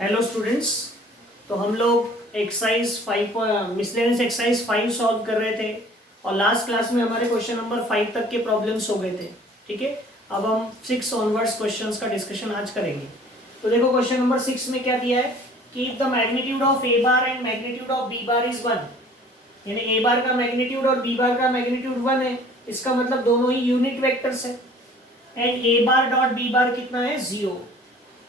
Hello students. तो हम लोग एक्सरसाइज 5 मिसलेनियस एक्सरसाइज 5 सॉल्व कर रहे थे और लास्ट क्लास में हमारे क्वेश्चन नंबर 5 तक के प्रॉब्लम्स हो गए थे। ठीक है, अब हम 6 ऑनवर्ड्स क्वेश्चंस का डिस्कशन आज करेंगे। तो देखो क्वेश्चन नंबर 6 में क्या दिया है कि if the magnitude of A bar and magnitude of B bar is 1, यानी ए बार का मैग्नीट्यूड और बी बार का मैग्नीट्यूड 1 है, इसका मतलब दोनों ही यूनिट वेक्टर्स है। And A bar dot B bar कितना है 0,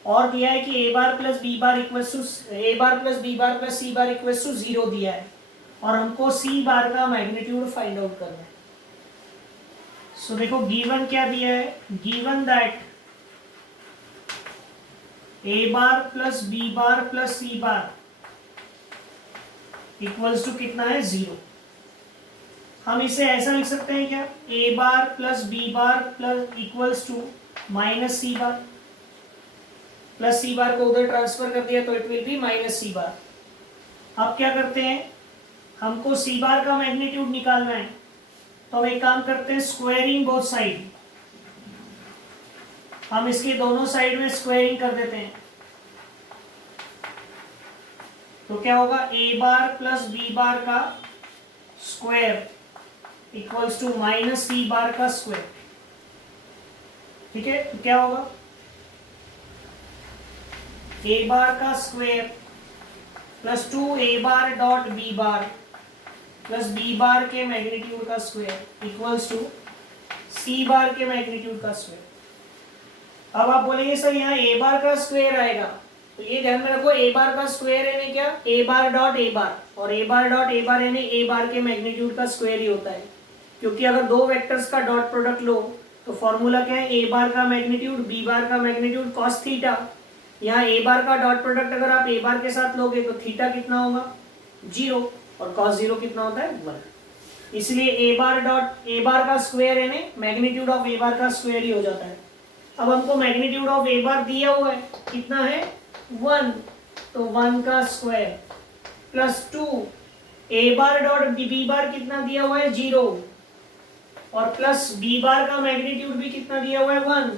और दिया है कि A bar plus B bar equals to A bar plus B bar plus C bar equals to 0 दिया है और हमको सी बार का मैग्नीट्यूड फाइंड आउट करना है। सो देखो गिवन क्या दिया है, given that A bar plus B bar plus C bar equals to कितना है 0। हम इसे ऐसा लिख सकते हैं क्या, A bar plus B bar plus equals to minus C bar, plus C bar को उधर ट्रांसफर कर दिया तो it will be minus C bar. अब क्या करते हैं, हमको सी बार का मैग्नीट्यूड निकालना है, तो हम एक काम करते हैं स्क्वायरिंग बोथ साइड, हम इसके दोनों साइड में स्क्वायरिंग कर देते हैं। तो क्या होगा, ए बार प्लस बी बार का square equals to minus C बार का स्क्वायर। ठीक है, तो क्या होगा, ए बार का square plus 2 A bar dot B bar plus B bar के मैग्नीट्यूड का square equals to C bar के मैग्नीट्यूड का स्क्वायर। अब आप बोलेंगे सर यहाँ ए बार का स्क्वायर आएगा, तो ये ध्यान में रखो, ए बार का स्क्वायर यानी क्या, ए बार डॉट ए बार, और ए बार डॉट ए बार यानी ए बार के मैग्नीट्यूड का स्क्वायर ही होता है। क्योंकि अगर दो वेक्टर्स का डॉट प्रोडक्ट लो तो फॉर्मूला क्या है, ए बार का मैग्नीट्यूड बी बार का मैग्नीट्यूड कॉस थीटा। यहाँ ए बार का डॉट प्रोडक्ट अगर आप ए बार के साथ लोगे तो थीटा कितना होगा 0, और कॉस 0 कितना होता है 1। इसलिए ए बार डॉट ए बार का स्क्वायर यानी मैग्नीट्यूड ऑफ ए बार का स्क्वायर ही हो जाता है। अब हमको मैग्नीट्यूड ऑफ ए बार दिया हुआ है कितना है 1, तो 1 का square plus 2 A bar dot B bar कितना दिया हुआ है 0, और प्लस बी बार का मैग्नीट्यूड भी कितना दिया हुआ है 1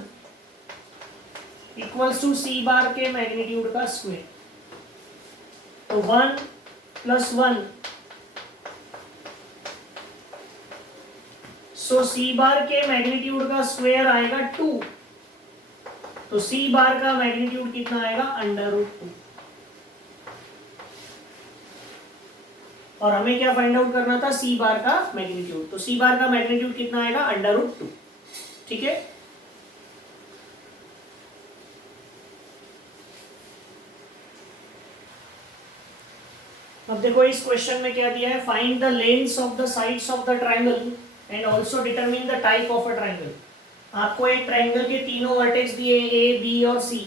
इक्वल्स टू सी बार के मैग्नीट्यूड का स्क्वायर। तो 1 प्लस 1, सो सी बार के मैग्नीट्यूड का स्क्वायर आएगा 2, तो सी बार का मैग्नीट्यूड कितना आएगा √2। और हमें क्या फाइंड आउट करना था, सी बार का मैग्नीट्यूड, तो सी बार का मैग्नीट्यूड कितना आएगा √2। ठीक है, अब देखो इस क्वेश्चन में क्या दिया है, find the lengths of the sides of the triangle and also determine the type of a triangle. आपको एक ट्राइंगल के तीनों वर्टेक्स दिए ए बी और सी,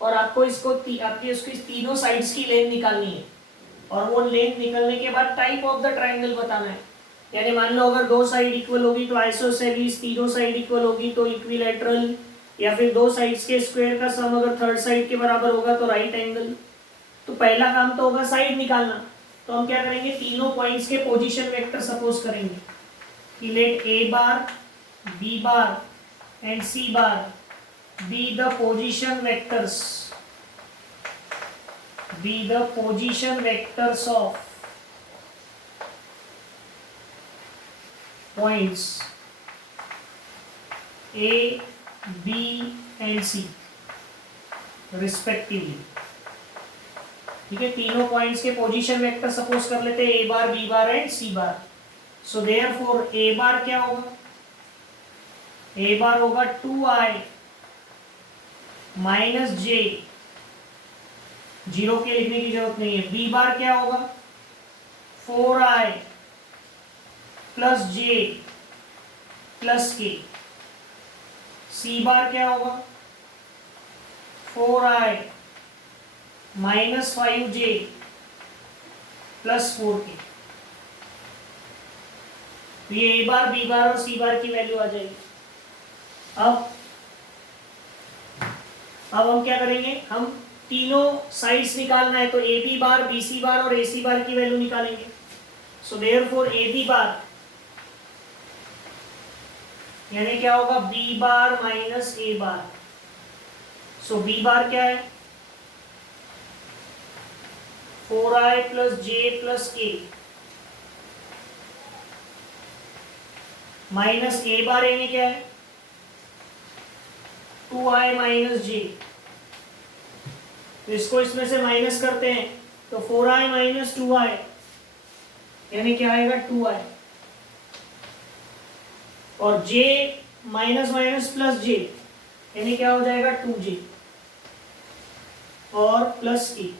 और आपको इसको आपकी उसकी तीनों साइड्स की लेंथ निकालनी है, और वो लेंथ निकलने के बाद टाइप ऑफ द ट्राइंगल बताना है। यानी मान लो अगर दो साइड इक्वल होगी तो आइसोसेलेस, तीनों साइड इक्वल होगी तो इक्विलैटरल, या फिर दो साइड्स के स्क्वायर का सम अगर थर्ड साइड के बराबर होगा तो राइट एंगल। तो पहला काम तो होगा साइड निकालना, तो हम क्या करेंगे, तीनों पॉइंट्स के पोजीशन वेक्टर सपोज करेंगे कि let A bar B bar and C bar be the position vectors of points A B and C respectively. ठीक है, तीनों पॉइंट्स के पोजीशन वेक्टर सपोज कर लेते हैं A bar B bar and C bar. So therefore A bar क्या होगा, A बार होगा 2i माइनस जे, 0 के लिखने की जरूरत नहीं है। बी बार क्या होगा 4i प्लस जे प्लस के। सी बार क्या होगा 4i minus 5j plus 4k। तो ये ए बार बी बार और सी बार की वैल्यू आ जाएगी। अब हम क्या करेंगे, हम तीनों साइड्स निकालना है, तो A B bar B C बार और ए सी बार की वैल्यू निकालेंगे। सो देयरफॉर ए बी बार यानी क्या होगा B bar minus A bar. So B bar क्या है 4i प्लस जे प्लस के माइनस ए बार यानी क्या है 2i माइनस जे। तो इसको इसमें से माइनस करते हैं तो 4i माइनस 2i यानी क्या आएगा 2i और j minus minus plus j यानी क्या हो जाएगा 2j और प्लस की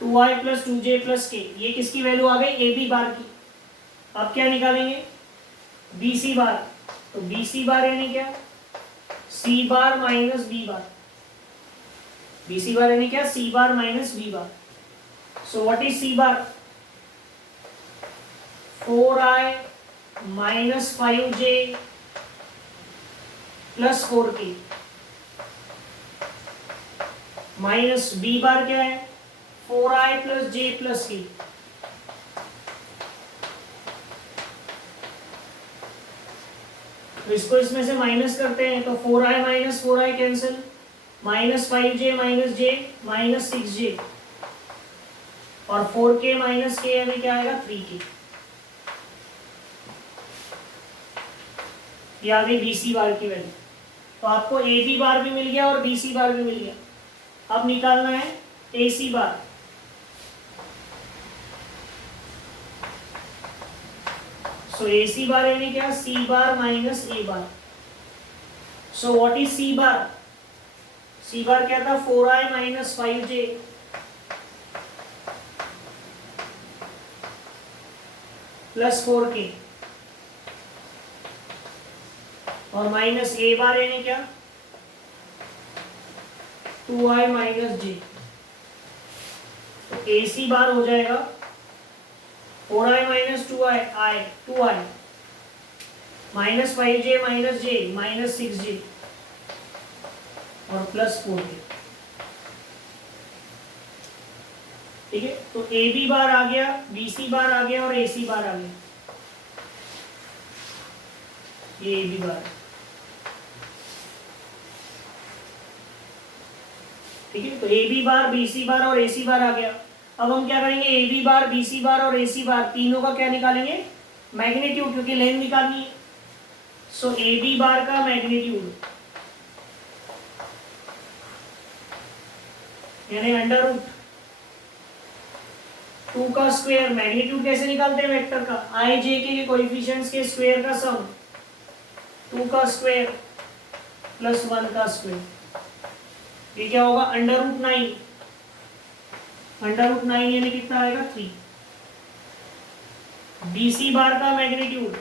2i प्लस 2j प्लस के। ये किसकी वैल्यू आ गई ए बी बार की। अब क्या निकालेंगे बी सी बार। तो बी सी बार यानी क्या C bar minus B bar. B C bar यानी क्या C bar minus B bar. So what is C bar 4i minus 5j plus 4k minus B bar क्या है 4i plus j plus k। तो इसको इसमें से minus करते हैं तो 4i minus 4i cancel minus 5j minus j minus 6j और 4k माइनस k यानी क्या आएगा 3k। ये आ गई बी सी बार की वैल्यू। तो आपको ए बी बार भी मिल गया और बी सी बार भी मिल गया। अब निकालना है ए सी बार। सो ए सी बार यानी क्या C bar minus A bar. So what is C bar C bar क्या था 4i minus 5j plus 4k और माइनस ए बार यानी क्या 2i माइनस j। तो ए सी बार हो जाएगा 4i minus 2i minus 5j minus j minus 6j और plus 4k। ठीक है तो ए बी बार आ गया बी सी बार आ गया और ए सी बार आ गया। ये ए बी बार ठीक है। तो A B bar B C बार और ए सी बार आ गया। अब हम क्या करेंगे A B bar B C बार और ए सी बार तीनों का क्या निकालेंगे मैग्नीट्यूड क्योंकि लेंथ निकालनी है। सो ए बी बार का मैग्नीट्यूड यानी अंडर रूट 2 का स्क्वायर। मैग्नीट्यूड कैसे निकालते हैं वेक्टर का आई जे के कोएफिशिएंट्स के स्क्वायर का सम 2 का स्क्वायर प्लस 1 का स्क्वायर। ये क्या होगा अंडर रूट 9। अंडर रूट 9 यानी कितना आएगा 3। बी सी बार का मैग्नीट्यूड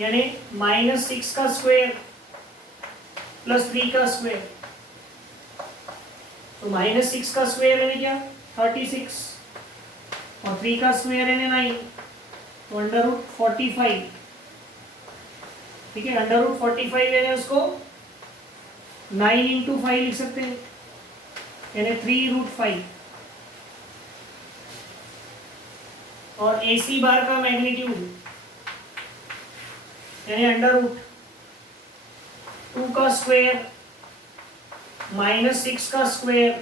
यानी माइनस 6 का स्क्वायर प्लस 3 का स्क्वायर। तो माइनस 6 का स्क्वायर यानी क्या 36 और 3 का स्क्वायर यानी 9 तो अंडर रूट 45। ठीक है अंडर रूट 45 यानी उसको 9 इंटू 5 लिख सकते हैं यानी 3 रूट 5। और ए सी बार का मैग्नीट्यूड यानी अंडर रूट 2 का स्क्वायर माइनस 6 का स्क्वायर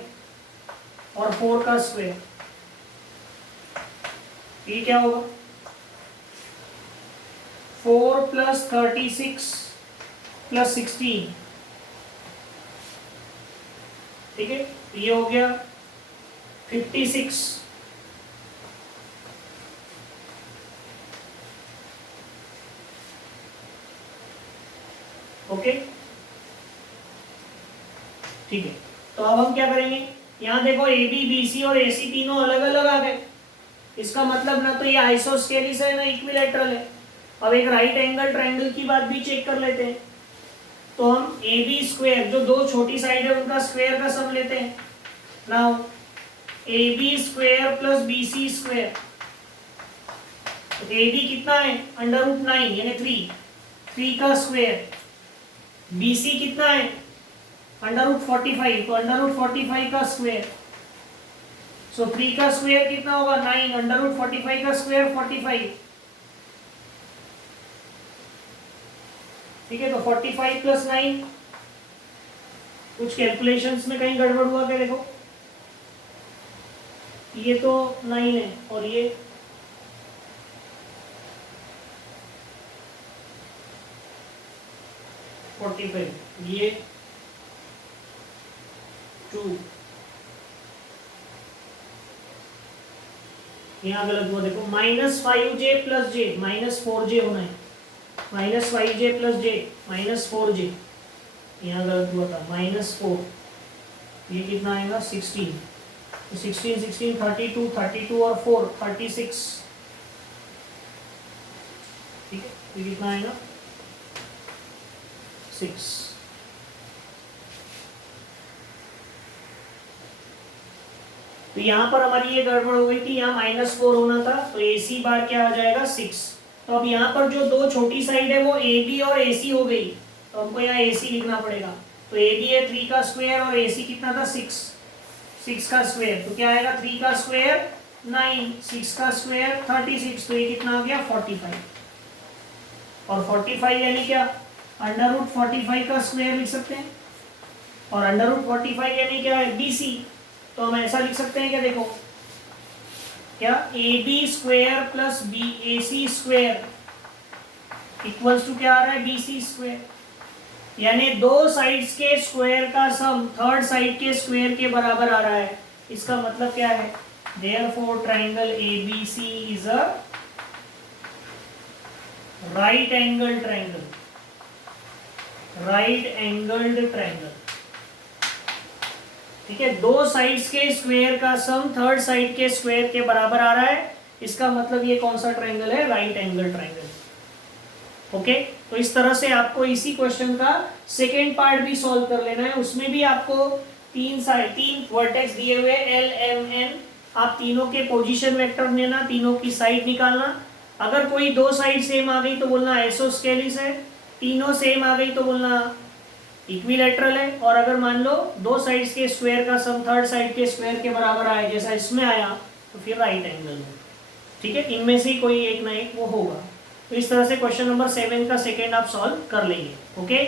और 4 का स्क्वायर। ये क्या होगा 4 प्लस 36 प्लस 16। ठीक है ये हो गया 56। ओके ठीक है। तो अब हम क्या करेंगे यहाँ देखो ए बी बी सी और ए सी तीनों अलग अलग आ गए। इसका मतलब ना तो ये आइसोस्केलिस है ना इक्विलैटरल है। अब एक राइट एंगल ट्रायंगल की बात भी चेक कर लेते हैं। तो हम ए बी स्क्वायर जो दो छोटी साइड है उनका स्क्वायर का सम लेते हैं। Now A B square plus B C square. A B कितना है अंडर रूट 9 यानी 3 का स्क्वायर। बी सी कितना है अंडर रूट 45 तो अंडर रूट 45 का स्क्वायर। सो 3 का स्क्वायर कितना होगा 9 अंडर रूट 45 का स्क्वायर 45। ठीक है तो 45 प्लस 9 कुछ कैलकुलेशंस में कहीं गड़बड़ हुआ क्या? देखो ये तो 9 है और ये 45, ये 2, यहाँ गलत हुआ। देखो -5j प्लस जे -4j होना है, -5j प्लस जे -4j, यहाँ गलत हुआ था -4, ये कितना आएगा 16, तो 16 16 32 32 और 4 36, ठीक है, ये कितना आएगा 6। तो यहाँ पर हमारी ये गड़बड़ हो गई थी, यहाँ -4 होना था, तो AC बार क्या आ जाएगा 6। तो अब यहाँ पर जो दो छोटी साइड है वो AB और AC हो गई, तो हमको यहाँ AC लिखना पड़ेगा। तो AB है 3 का स्क्वायर और AC कितना था 6 का स्क्वायर, तो क्या आएगा 3 का स्क्वायर 9, 6 का स्क्वायर 36, तो ये कितना आ गया 45। और 45 यानी क्या, √45 का स्क्वायर लिख सकते हैं, और √45 यानी क्या है BC, तो हम ऐसा लिख सकते हैं क्या, देखो क्या AB square plus BAC square equals to क्या आ रहा है BC स्क्वायर, यानी दो साइड्स के स्क्वायर का सम थर्ड साइड के स्क्वायर के बराबर आ रहा है। इसका मतलब क्या है, therefore triangle ABC is a right angle triangle, right angled triangle, ठीक है। दो साइड्स के स्क्वायर का सम थर्ड साइड के स्क्वायर के बराबर आ रहा है, इसका मतलब ये कौन सा ट्रायंगल है, राइट एंगल ट्रायंगल। ओके, तो इस तरह से आपको इसी क्वेश्चन का सेकेंड पार्ट भी सॉल्व कर लेना है। उसमें भी आपको तीन वर्टेक्स दिए हुए L M N, आप तीनों के पोजीशन वेक्टर लेना, तीनों की साइड निकालना। अगर कोई दो साइड सेम आ गई तो बोलना आइसोस्केलिस है, तीनों सेम आ गई तो बोलना इक्विलैटरल है, और अगर मान लो दो साइड्स के स्क्वायर का सम थर्ड साइड के स्क्वायर के बराबर आए जैसा इसमें आया, तो फिर राइट एंगल है, ठीक है। इनमें से कोई एक ना एक वो होगा। तो इस तरह से क्वेश्चन नंबर 7 का सेकेंड आप सॉल्व कर लेंगे। ओके,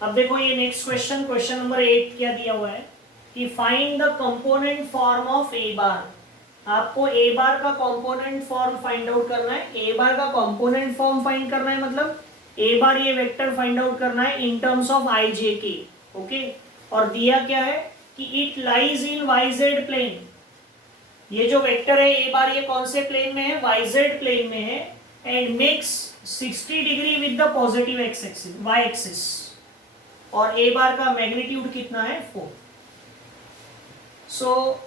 अब देखो ये नेक्स्ट क्वेश्चन, क्वेश्चन नंबर 8 क्या दिया हुआ है कि find the component form of A bar. आपको ए बार का कंपोनेंट फॉर्म फाइंड आउट करना है। ए बार का कंपोनेंट फॉर्म फाइंड करना है, मतलब ए बार ये वेक्टर फाइंड आउट करना है इन टर्म्स ऑफ आई जे के। ओके, और दिया क्या है कि it lies in Y Z plane. ये जो वेक्टर है ए बार, ये कौन से प्लेन में है, वाई जेड प्लेन में है, and makes 60 degree with the positive X axis, Y axis, और ए बार का मैग्नीट्यूड कितना है 4। So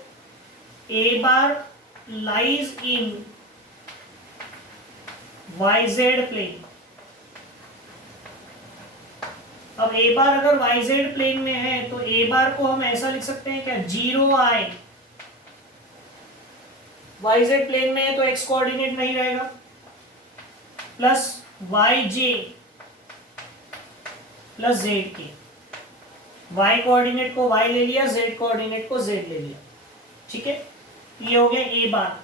A bar lies in YZ plane. अब ए बार अगर YZ प्लेन में है तो ए बार को हम ऐसा लिख सकते हैं क्या, 0i, YZ प्लेन में है तो x कोऑर्डिनेट नहीं रहेगा, plus YJ plus ZK, y coordinate को y ले लिया, z कोऑर्डिनेट को z ले लिया, ठीक है। ये हो गया ए बार,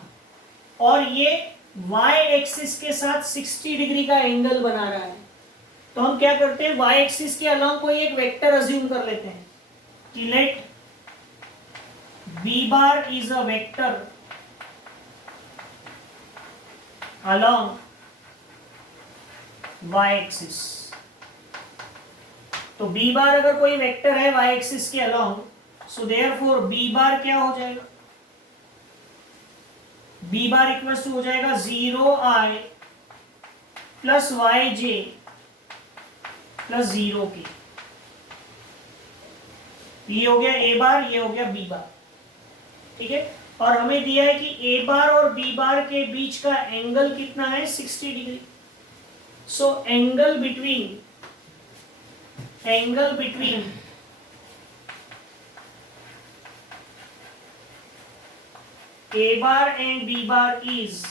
और ये y एक्सिस के साथ 60 डिग्री का एंगल बना रहा है। तो हम क्या करते हैं, y एक्सिस के अलोंग कोई एक वेक्टर अज्यूम कर लेते हैं कि let b bar is a vector along y axis. तो b बार अगर कोई वेक्टर है y एक्सिस के along, so therefore b bar क्या हो जाएगा, b बार इक्वल्स टू हो जाएगा 0i plus yj plus 0k। ये हो गया a बार, ये हो गया b बार, ठीक है। और हमें दिया है कि a बार और b बार के बीच का एंगल कितना है, 60 degree. So angle between A bar and B bar is,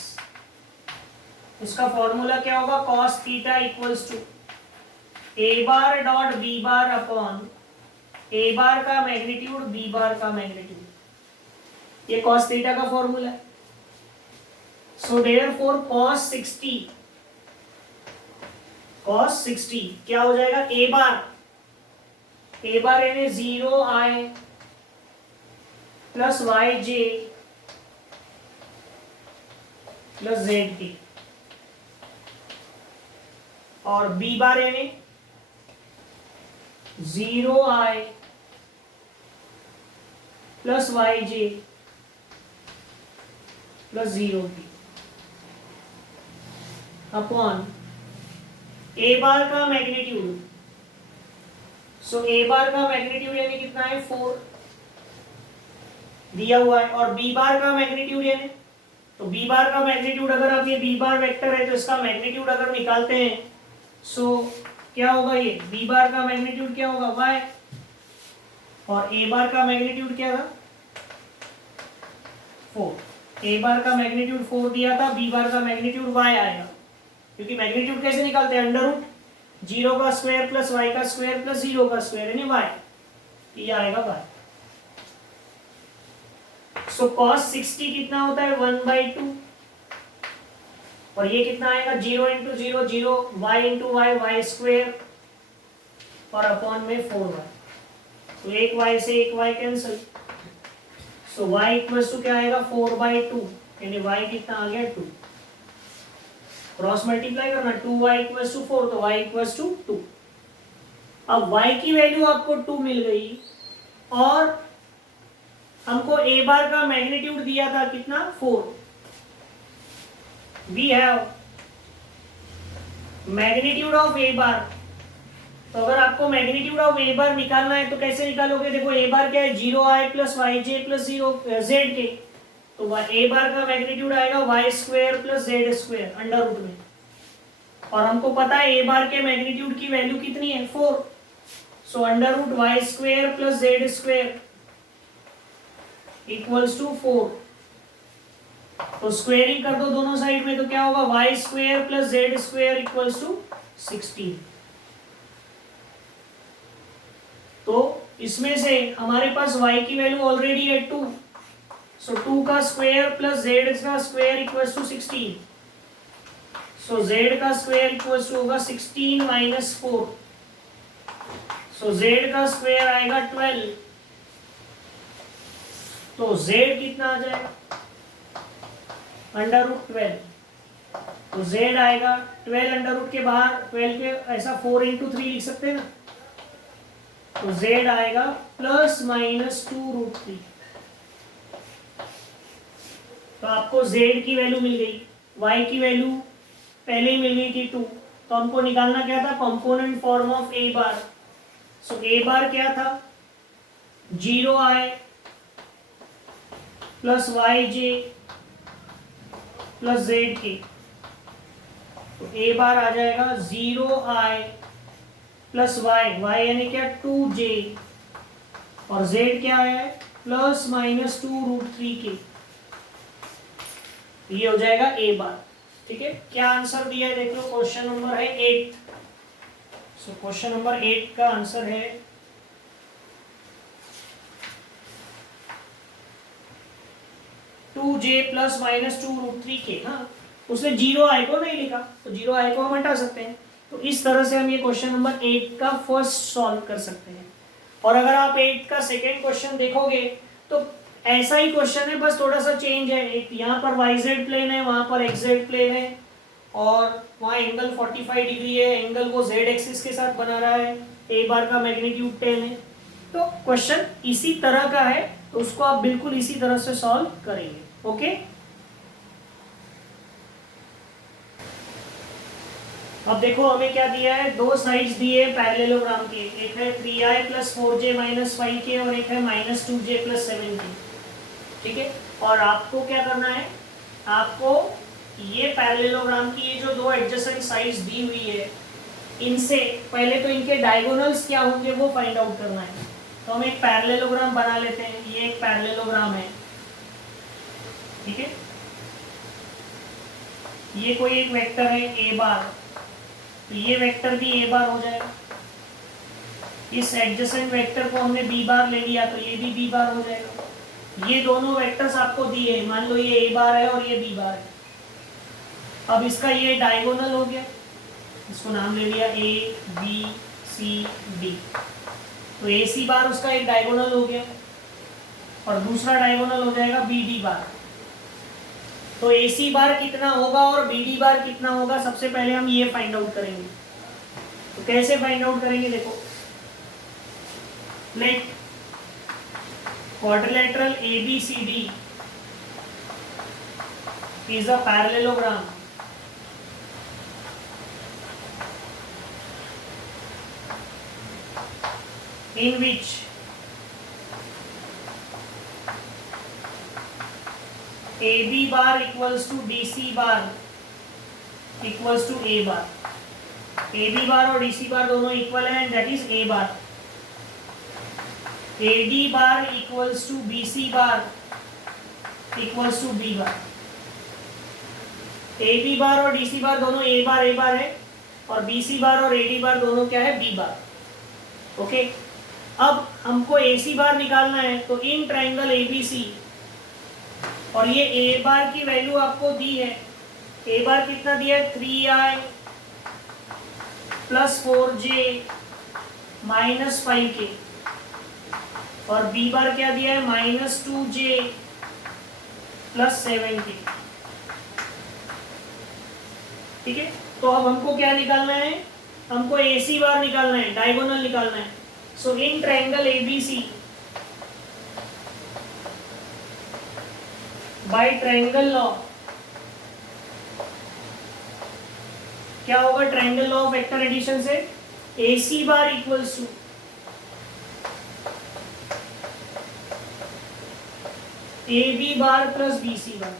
इसका फॉर्मूला क्या होगा, cos theta equals to A bar dot B bar upon A bar का मैग्नीट्यूड बी बार का मैग्नीट्यूड। ये cos थीटा का फॉर्मूला है। सो देयरफॉर cos 60 cos 60 क्या हो जाएगा, ए बार यानी 0i plus Y J plus Z के, और बी बार यानी 0i plus Y J plus 0 की अपॉन ए बार का मैग्नीट्यूड। सो ए बार का मैग्नीट्यूड यानी कितना है, 4 दिया हुआ है, और बी बार का मैग्नीट्यूड यानी, तो बी बार का मैग्नीट्यूड अगर आप, ये बी बार वेक्टर है तो इसका मैग्नीट्यूड अगर निकालते हैं, सो क्या होगा, ये बी बार का मैग्नीट्यूड क्या होगा, y, और ए बार का मैग्नीट्यूड क्या था, 4। ए बार का मैग्नीट्यूड 4 दिया था, बी बार का मैग्नीट्यूड y आएगा, क्योंकि मैग्नीट्यूड कैसे निकालते हैं, अंडर रूट 0 का स्क्वायर प्लस y का स्क्वायर प्लस 0 का स्क्वायर यानी y, ये आएगा y। सो cos 60 कितना होता है, 1/2, और ये कितना आएगा, 0 into 0 0, y into Y Y square, और अपॉन में 4y, तो एक y से एक y cancel, so y equals to क्या आएगा, 4/2, यानी y कितना आ गया, 2, क्रॉस मल्टीप्लाई करना, 2y इक्वल्स टू 4, तो y इक्वल्स टू 2। अब y की वैल्यू आपको 2 मिल गई, और हमको a बार का मैग्नीट्यूड दिया था कितना, 4। We have magnitude of a bar, तो अगर आपको मैग्नीट्यूड ऑफ a बार निकालना है तो कैसे निकालोगे, देखो a बार क्या है, 0i plus Y J plus 0 Z K, तो a बार का मैग्नीट्यूड आएगा Y square plus Z square under root में, और हमको पता है a बार के मैग्नीट्यूड की वैल्यू कितनी है, 4, so under root Y square plus Z square equals to 4, तो स्क्वेयरिंग कर दो दोनों साइड में, तो क्या होगा, Y square plus Z square equals to 16। तो इसमें से हमारे पास y की वैल्यू ऑलरेडी है 2, सो 2 का स्क्वायर प्लस z का square equals to 16, so z का स्क्वायर इक्वल्स टू होगा 16 माइनस 4, सो z का स्क्वायर आएगा 12, तो z कितना आ जाएगा, अंडर रूट 12, तो z आएगा 12, अंडर रूट के बाहर 12 के ऐसा 4 इंटू 3 लिख सकते हैं ना, तो z आएगा प्लस माइनस 2 रूट 3, तो आपको z की वैल्यू मिल गई, y की वैल्यू पहले ही मिल गई थी 2, तो हमको निकालना क्या था, component form of a bar, so a बार क्या था, 0i plus Y J plus Z K, तो a बार आ जाएगा 0i प्लस वाई, वाई यानी क्या 2j, और z क्या है, प्लस माइनस 2 रूट 3 के, ये हो जाएगा a बार। ठीक है, क्या आंसर दिया है देख लो, क्वेश्चन नंबर है 8, सो क्वेश्चन नंबर 8 का आंसर है 2j प्लस माइनस 2 रूट 3 के। हाँ, उसने 0i को नहीं लिखा, तो 0i को हम हटा सकते हैं, तो इस तरह से हम ये क्वेश्चन नंबर 8 का फर्स्ट सॉल्व कर सकते हैं। और अगर आप 8 का सेकेंड क्वेश्चन देखोगे तो ऐसा ही क्वेश्चन है, बस थोड़ा सा चेंज है, एक यहाँ पर YZ प्लेन है, वहाँ पर XZ प्लेन है, और वहाँ एंगल 45 डिग्री है, एंगल वो Z एक्सिस के साथ बना रहा है, a बार का मैग्नीट्यूड 10 है, तो क्वेश्चन इसी तरह का है, तो उसको आप बिल्कुल इसी तरह से सॉल्व करेंगे। ओके, अब देखो हमें क्या दिया है, दो साइड्स दिए पैरेललोग्राम के, एक है 3i plus 4j minus 5k और एक है माइनस 2j प्लस 7k। ठीक है, और आपको क्या करना है, आपको ये पैरेललोग्राम की ये जो दो एडजेसेंट साइड्स दी हुई है, इनसे पहले तो इनके डायगोनल्स क्या होंगे वो फाइंड आउट करना है। तो हम एक पैरेललोग्राम बना लेते हैं, ये एक पैरेललोग्राम है। ठीक है, ये कोई एक वेक्टर है a बार, तो ये वेक्टर भी a बार हो जाएगा, इस एडजेसेंट वेक्टर को हमने b बार ले लिया तो ये भी b बार हो जाएगा। ये दोनों वेक्टर्स आपको दिए हैं, मान लो ये a बार है और ये b बार है। अब इसका ये डायगोनल हो गया, इसको नाम ले लिया ए बी सी डी। तो ए सी बार उसका एक डायगोनल हो गया और दूसरा डायगोनल हो जाएगा बी डी बार। तो ए सी बार कितना होगा और बी डी बार कितना होगा, सबसे पहले हम ये फाइंड आउट करेंगे। तो कैसे फाइंड आउट करेंगे, देखो let quadrilateral ABCD is a parallelogram in which AB bar equals to DC bar equals to A bar। AB bar और DC bar दोनों इक्वल है and that is A bar। AD bar equals to BC bar equals to B bar। AB bar और DC bar दोनों A bar है और BC bar और AD bar दोनों क्या है, B bar। ओके, अब हमको AC बार निकालना है। तो इन ट्राइंगल ABC और ये A बार की वैल्यू आपको दी है। A बार कितना दिया है, 3i plus 4j minus 5k और B बार क्या दिया है, माइनस 2j प्लस 7k। ठीक है, तो अब हमको क्या निकालना है, हमको AC बार निकालना है, डायगोनल निकालना है। So in triangle ABC by triangle law क्या होगा, triangle law of vector addition से AC bar equals to AB bar plus BC bar.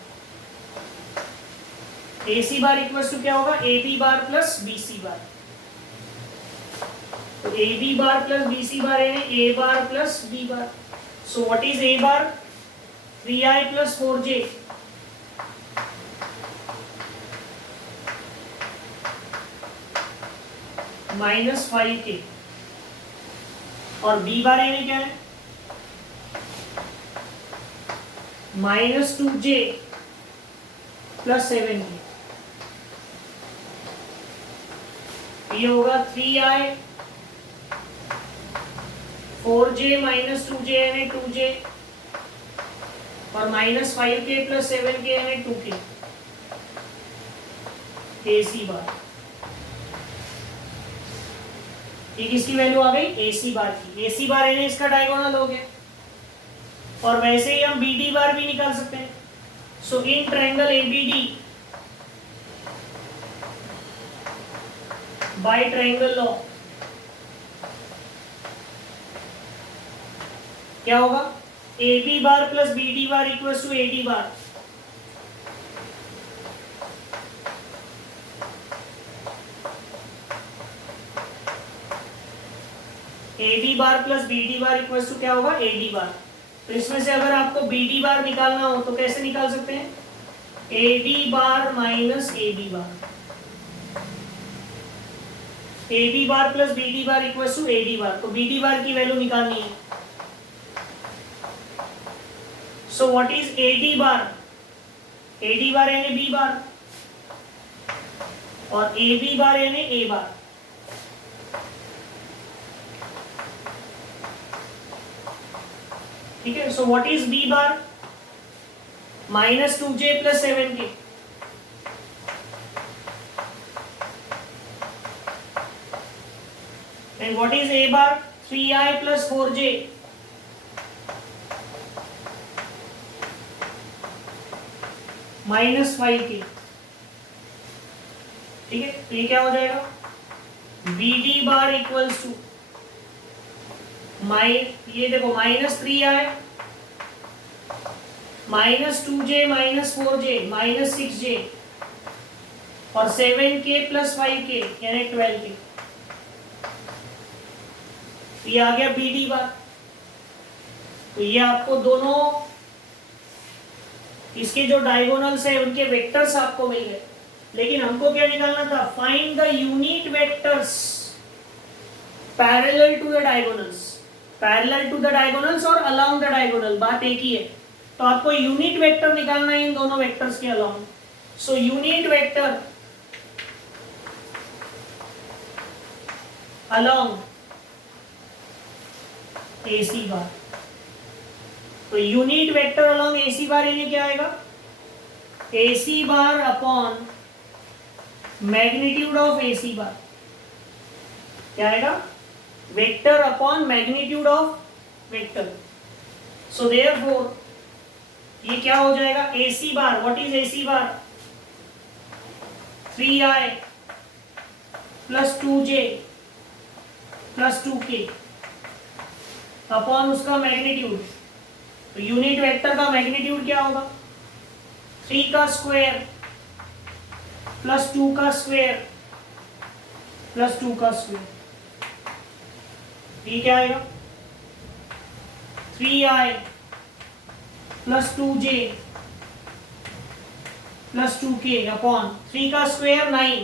AC bar equals to क्या होगा, AB bar plus BC bar. तो AB bar plus BC bar है A bar plus B bar. So what is A bar, 3i plus 4j minus 5k और B बार यानी क्या है, minus 2j plus 7k। ये होगा 3i 4j माइनस 2j यानी 2j और माइनस 5k प्लस 7k यानी 2k। AC बार, ये किसकी वैल्यू आ गई, AC बार की। AC बार यानी इसका डायगोनल हो गया और वैसे ही हम BD बार भी निकाल सकते हैं। So in triangle ABD by triangle law क्या होगा, AB bar plus BD bar equals to AD bar. AB bar plus BD bar equals to क्या होगा, AD बार। तो इसमें से अगर आपको BD बार निकालना हो तो कैसे निकाल सकते हैं, AD bar minus AB bar. AB bar plus BD bar equals to AD bar. तो BD बार की वैल्यू निकालनी है। So what is AD bar, AD bar यानी B बार और AB बार यानी A बार। ठीक है, so what is B bar, minus 2j plus 7k and what is A bar, 3i plus 4j minus 5k। ठीक है, तो ये क्या हो जाएगा, BD बार इक्वल्स टू ये देखो minus 3i minus 2j minus 4j minus 6j और 7k प्लस 5k यानी 12k। ये आ गया BD बार। तो ये आपको दोनों इसके जो डायगोनल्स है उनके वेक्टर्स आपको मिल गए। लेकिन हमको क्या निकालना था, find the unit vectors parallel to the diagonals. Parallel to the diagonals और अलोंग द डायगोनल, बात एक ही है। तो आपको यूनिट वेक्टर निकालना है इन दोनों वेक्टर्स के along. So unit vector along AC बार। तो यूनिट वेक्टर along AC बार यानी क्या आएगा, AC bar upon magnitude of AC बार, क्या आएगा, vector upon magnitude of vector. So therefore ये क्या हो जाएगा, AC bar, what is AC bar, 3i plus 2j plus 2k upon उसका मैग्नीट्यूड। तो यूनिट वेक्टर का मैग्नीट्यूड क्या होगा, 3 का स्क्वायर प्लस 2 का स्क्वायर प्लस 2 का स्क्वायर, ये क्या आएगा, 3i plus 2j plus 2k upon 3 का स्क्वायर 9,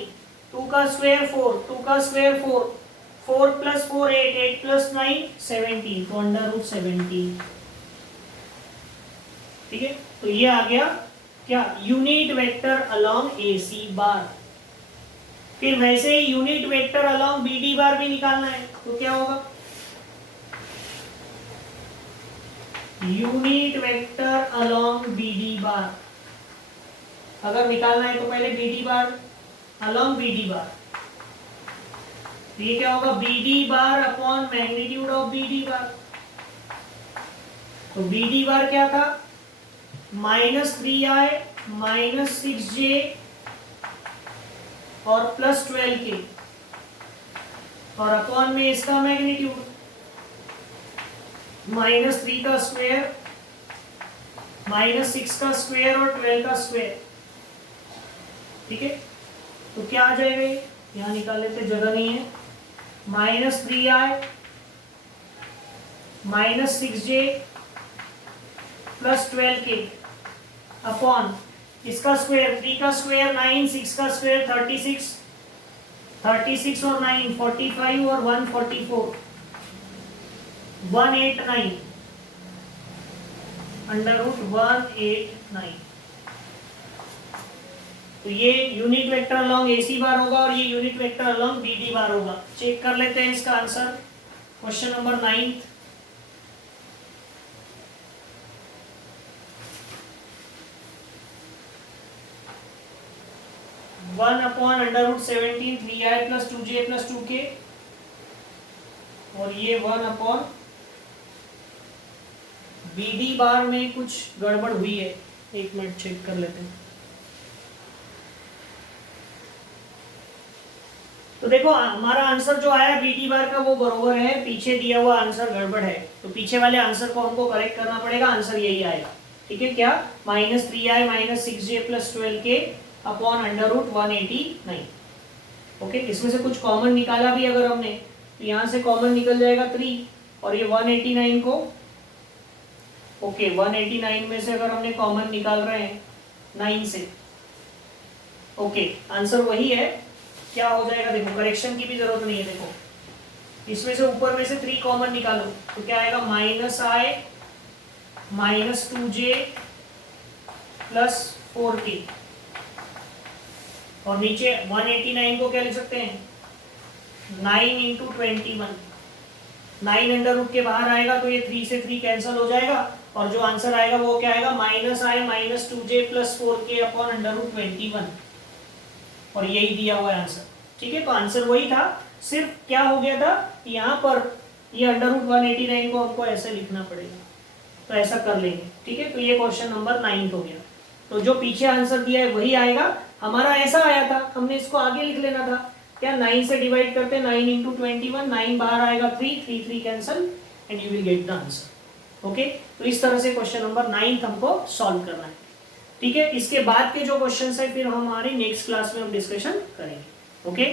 2 का स्क्वायर 4, 2 का स्क्वायर 4, 4 प्लस 4 8, 8 प्लस 9 17, तो अंडर रूट 17। ठीक है, तो ये आ गया क्या, यूनिट वेक्टर अलोंग AC बार। फिर वैसे ही यूनिट वेक्टर अलोंग BD बार भी निकालना है, तो क्या होगा, यूनिट वेक्टर अलोंग BD बार अगर निकालना है तो पहले BD बार अलोंग BD बार, ये क्या होगा, BD bar upon magnitude of BD बार। तो BD बार क्या था, -3i -6j और प्लस 12k और अपॉन में इसका मैग्नीट्यूड -3 का स्क्वायर -6 का स्क्वायर और 12 का स्क्वायर। ठीक है, तो क्या आ जाएगा, ये यहाँ निकाल लेते, जगह नहीं है, -3i -6j plus 12k upon इसका स्क्वायर, 3 का स्क्वायर 9, 6 का स्क्वायर 36, 36 और 9 45 और 1 44, 189 अंडर रूट 189। तो ये unit vector along AC bar होगा और ये unit vector along BD bar होगा। चेक कर लेते हैं इसका answer, question number 9। 1 upon under root 17 3i plus 2j plus 2k और ये 1 अपॉन BD बार में कुछ गड़बड़ हुई है, एक मिनट चेक कर लेते हैं। तो देखो हमारा आंसर जो आया BD बार का वो बरोबर है, पीछे दिया हुआ आंसर गड़बड़ है, तो पीछे वाले आंसर को हमको करेक्ट करना पड़ेगा, आंसर यही आएगा। ठीक है, क्या, -3i -6j plus 12k upon under root 189। Okay, इसमें से कुछ कॉमन निकाला भी अगर हमने, तो यहाँ से कॉमन निकल जाएगा 3 और ये 189 को, ओके 189 में से अगर हमने कॉमन निकाल रहे हैं 9 से, ओके आंसर वही है। क्या हो जाएगा, देखो करेक्शन की भी जरूरत नहीं है, देखो इसमें से ऊपर में से 3 कॉमन निकालो तो क्या आएगा, -i -2j प्लस 4k और नीचे 189 को क्या लिख सकते हैं, 9 इंटू 21, 9 अंडर रूट के बाहर आएगा तो ये 3 से 3 कैंसिल हो जाएगा और जो आंसर आएगा वो क्या आएगा, -i -2j plus 4k upon under root 21 और यही दिया हुआ है आंसर। ठीक है, तो आंसर वही था, सिर्फ क्या हो गया था, यहाँ पर ये अंडर रूट 189 को हमको ऐसे लिखना पड़ेगा, तो ऐसा कर लेंगे। ठीक है, तो ये क्वेश्चन नंबर 9 हो गया। तो जो पीछे आंसर दिया है वही आएगा, हमारा ऐसा आया था, हमने इसको आगे लिख लेना था, क्या 9 से डिवाइड करते, 9 इंटू 21, 9 बाहर आएगा 3, 3 3 cancel and you will get the answer. Okay, तो इस तरह से क्वेश्चन नंबर 9 हमको सॉल्व करना है। ठीक है, इसके बाद के जो क्वेश्चन है फिर हमारी नेक्स्ट क्लास में हम डिस्कशन करेंगे। ओके।